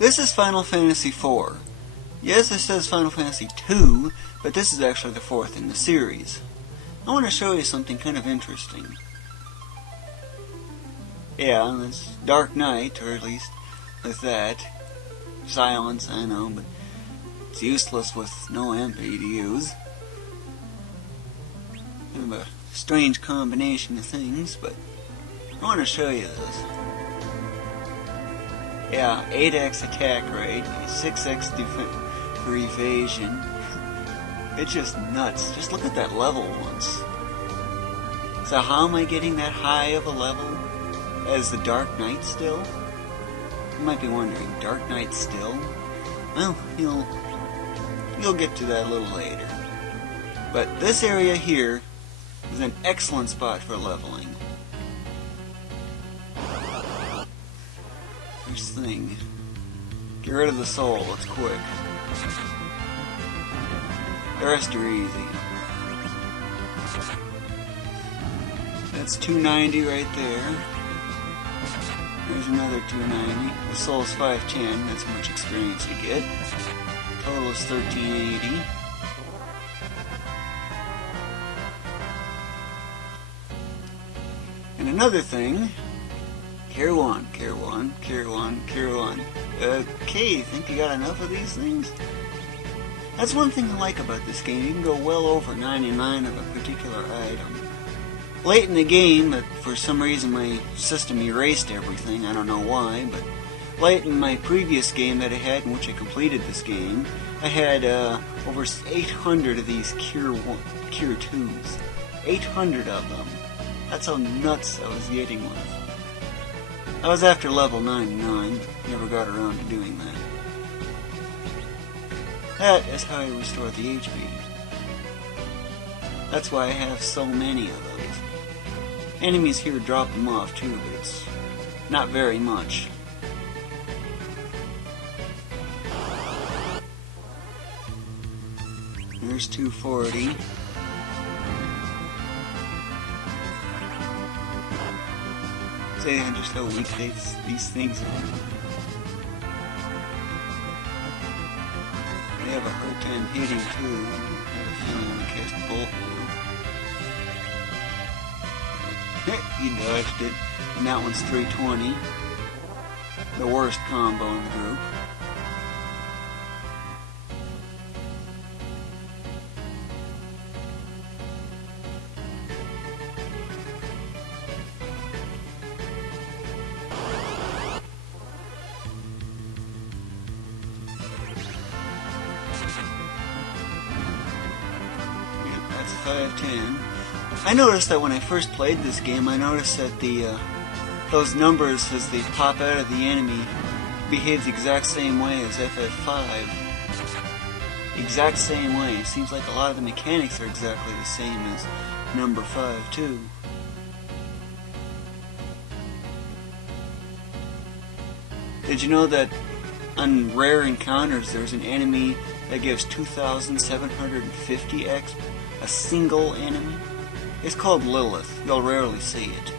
This is Final Fantasy IV. Yes, it says Final Fantasy II, but this is actually the fourth in the series. I want to show you something kind of interesting. Yeah, it's Dark Knight, or at least with that. Silence, I know, but it's useless with no MP to use. Kind of a strange combination of things, but I want to show you this. Yeah, 8x attack rate, 6x for evasion. It's just nuts. Just look at that level once. So how am I getting that high of a level as the Dark Knight still? You might be wondering, Dark Knight still? Well, you'll get to that a little later. But this area here is an excellent spot for leveling. First thing, get rid of the soul, it's quick. The rest are easy. That's 290 right there. There's another 290. The soul's 510, that's how much experience you get. Total is 1380. And another thing, Cure 1, Cure 1, Cure 1, Cure 1. Okay, you think you got enough of these things? That's one thing I like about this game. You can go well over 99 of a particular item. Late in the game, but for some reason my system erased everything. I don't know why, but late in my previous game that I had, in which I completed this game, I had over 800 of these Cure 2s. 800 of them. That's how nuts I was getting with. I was after level 99, never got around to doing that. That is how I restore the HP. That's why I have so many of those. Enemies here drop them off too, but it's not very much. There's 240. Say just how weak these things are. They have a hard time hitting too. I have a feeling I'm gonna cast a bolt now. He dodged it. And that one's 320. The worst combo in the group. That's 510. I noticed that when I first played this game, I noticed that those numbers as they pop out of the enemy behave the exact same way as FF5. Exact same way. It seems like a lot of the mechanics are exactly the same as number 5 too. Did you know that on rare encounters there's an enemy that gives 2,750 XP? A single enemy? It's called Lilith. You'll rarely see it.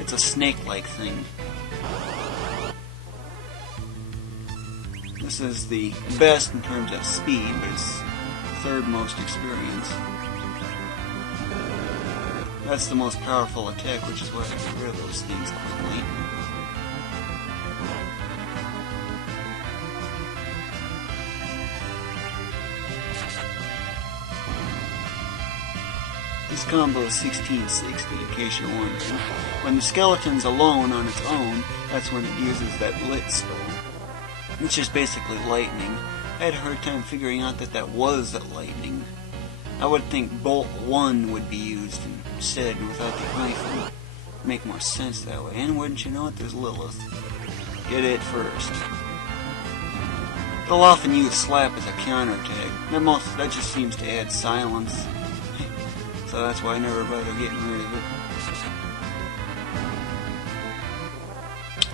It's a snake-like thing. This is the best in terms of speed, but it's third most experience. That's the most powerful attack, which is why I get rid of those things quickly. This combo is 1660, in case you're wondering. When the skeleton's alone on its own, that's when it uses that Blitz spell. It's just basically lightning. I had a hard time figuring out that that was a lightning. I would think Bolt 1 would be used instead without the hyphen. Make more sense that way. And wouldn't you know it, there's Lilith. Get it first. They'll often use Slap as a counterattack. That just seems to add silence. So that's why I never bother getting rid of it.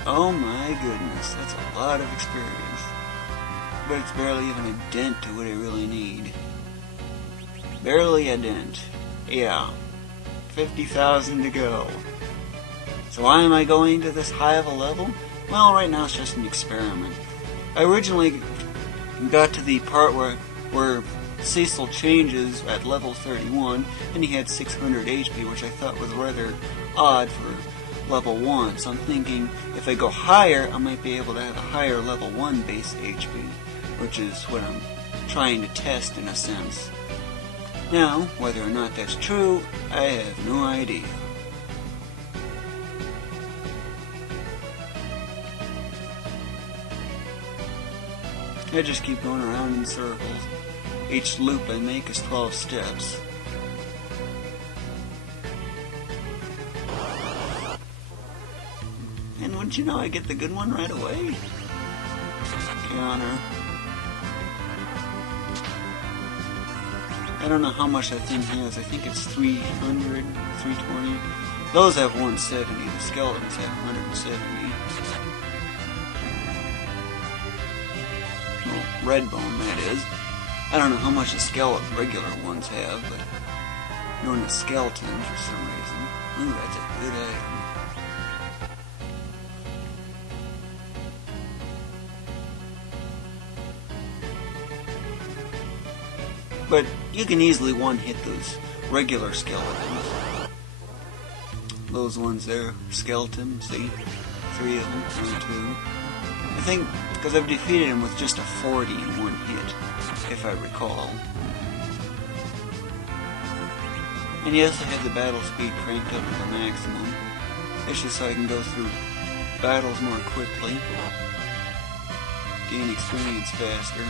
Oh my goodness, that's a lot of experience. But it's barely even a dent to what I really need. Barely a dent. Yeah. 50,000 to go. So why am I going to this high of a level? Well, right now it's just an experiment. I originally got to the part where Cecil changes at level 31, and he had 600 HP, which I thought was rather odd for level 1. So I'm thinking if I go higher, I might be able to have a higher level 1 base HP, which is what I'm trying to test in a sense. Now, whether or not that's true, I have no idea. I just keep going around in circles. Each loop I make is 12 steps. And wouldn't you know, I get the good one right away. Counter. I don't know how much that thing has. I think it's 300, 320. Those have 170. The skeletons have 170. Well, red bone, that is. I don't know how much the regular ones have, but known as skeleton for some reason. Ooh, that's a good item. But you can easily one-hit those regular skeletons. Those ones there, skeletons, see? 3 of them, 2. I think because I've defeated him with just a 40 in one hit, if I recall. And yes, I have the battle speed cranked up to the maximum. It's just so I can go through battles more quickly, gain experience faster.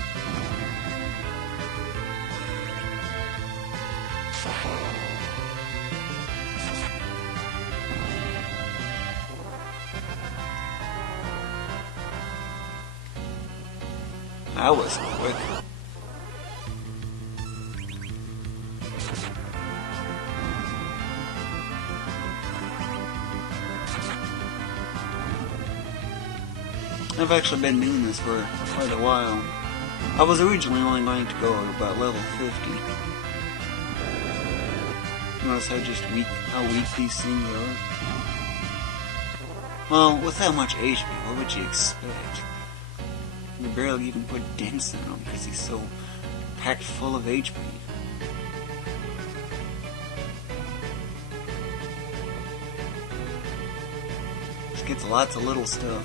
That was quick. I've actually been doing this for quite a while. I was originally only going to go about level 50. Notice how weak these things are. Well, with that much HP, what would you expect? You barely even put dents in him because he's so packed full of HP. Just gets lots of little stuff.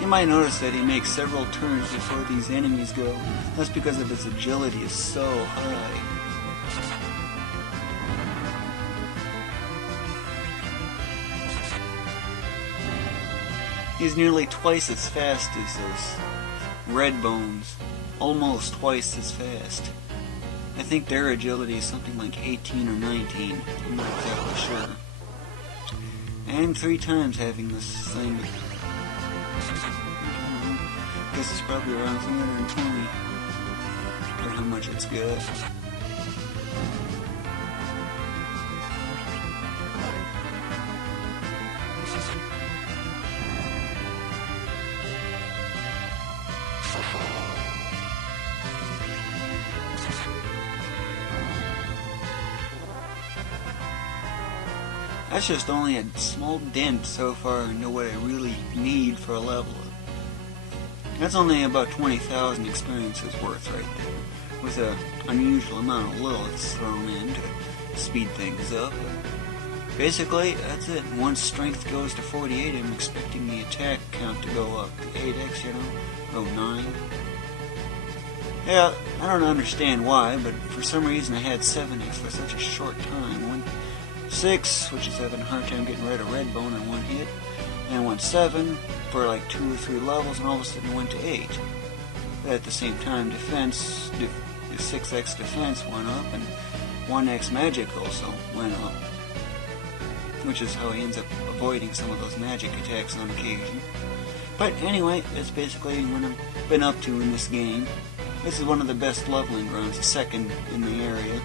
You might notice that he makes several turns before these enemies go. That's because of his agility is so high. He's nearly twice as fast as those red bones. Almost twice as fast. I think their agility is something like 18 or 19. I'm not exactly sure. And 3 times having this thing. I guess it's probably around 320 for how much it's got. That's just only a small dent so far into what I really need for a level up. That's only about 20,000 experiences worth right there, with an unusual amount of Liliths thrown in to speed things up. Basically, that's it. Once strength goes to 48, I'm expecting the attack count to go up to 8x, you know? Oh, 9. Yeah, I don't understand why, but for some reason I had 7x for such a short time. 6, which is having a hard time getting rid of red bone in one hit, and I went 7 for like 2 or 3 levels, and all of a sudden it went to 8. But at the same time, the 6x defense went up, and 1x magic also went up, which is how he ends up avoiding some of those magic attacks on occasion. But anyway, that's basically what I've been up to in this game. This is one of the best leveling grounds, the second in the area.